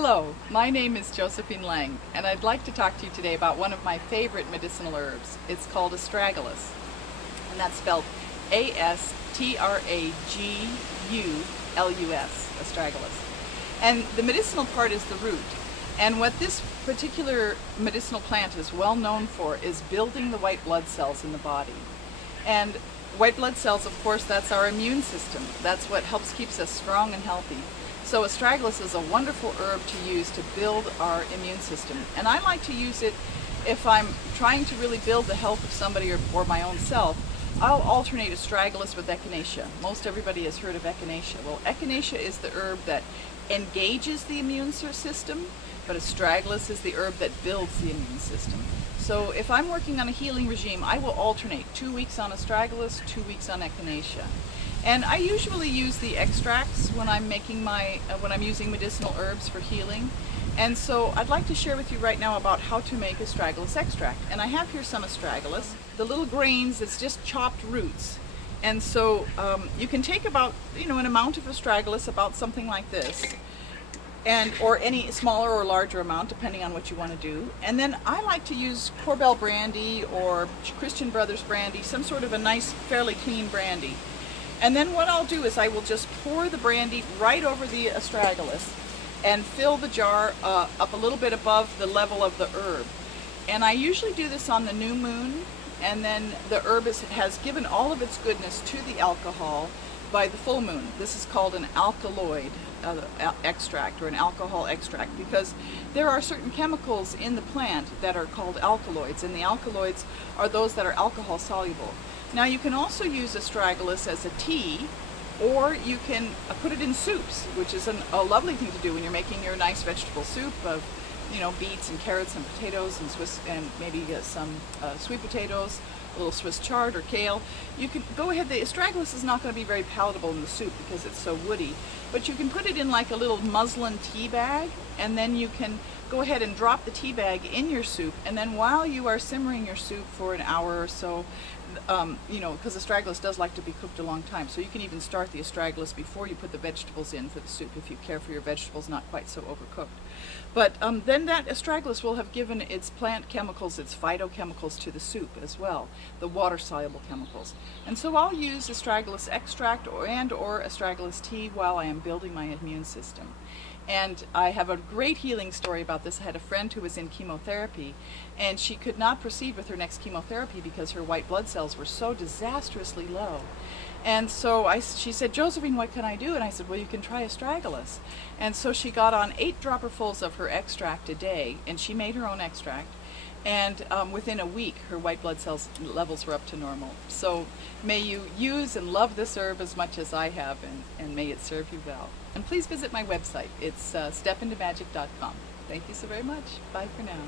Hello, my name is Josephine Lang, and I'd like to talk to you today about one of my favorite medicinal herbs. It's called Astragalus, and that's spelled A-S-T-R-A-G-U-L-U-S, Astragalus. And the medicinal part is the root. And what this particular medicinal plant is well known for is building the white blood cells in the body. And white blood cells, of course, that's our immune system. That's what helps keeps us strong and healthy. So astragalus is a wonderful herb to use to build our immune system. And I like to use it if I'm trying to really build the health of somebody or my own self. I'll alternate astragalus with echinacea. Most everybody has heard of echinacea. Well, echinacea is the herb that engages the immune system, but astragalus is the herb that builds the immune system. So if I'm working on a healing regime, I will alternate 2 weeks on astragalus, 2 weeks on echinacea. And I usually use the extracts when I'm making when I'm using medicinal herbs for healing. And so I'd like to share with you right now about how to make astragalus extract. And I have here some astragalus. The little grains, it's just chopped roots. And so you can take about, an amount of astragalus, about something like this, or any smaller or larger amount depending on what you want to do. And then I like to use Korbel brandy or Christian Brothers brandy, some sort of a nice, fairly clean brandy. And then what I'll do is I will just pour the brandy right over the astragalus and fill the jar up a little bit above the level of the herb. And I usually do this on the new moon, and then the herb has given all of its goodness to the alcohol by the full moon. This is called an alkaloid extract, or an alcohol extract, because there are certain chemicals in the plant that are called alkaloids, and the alkaloids are those that are alcohol soluble. Now you can also use astragalus as a tea, or you can put it in soups, which is a lovely thing to do when you're making your nice vegetable soup of beets and carrots and potatoes and maybe some sweet potatoes, a little Swiss chard or kale. You can go ahead. The astragalus is not going to be very palatable in the soup because it's so woody, but you can put it in like a little muslin tea bag, and then you can go ahead and drop the tea bag in your soup, and then while you are simmering your soup for an hour or so, because astragalus does like to be cooked a long time, so you can even start the astragalus before you put the vegetables in for the soup if you care for your vegetables not quite so overcooked. But then that astragalus will have given its plant chemicals, its phytochemicals to the soup as well, the water-soluble chemicals. And so I'll use astragalus extract or astragalus tea while I am building my immune system. And I have a great healing story about this. I had a friend who was in chemotherapy, and she could not proceed with her next chemotherapy because her white blood cells were so disastrously low. And so she said, "Josephine, what can I do?" And I said, "Well, you can try astragalus." And so she got on 8 dropperfuls of her extract a day, and she made her own extract. And within a week, her white blood cells levels were up to normal. So may you use and love this herb as much as I have, and may it serve you well. And please visit my website. It's stepintomagic.com. Thank you so very much. Bye for now.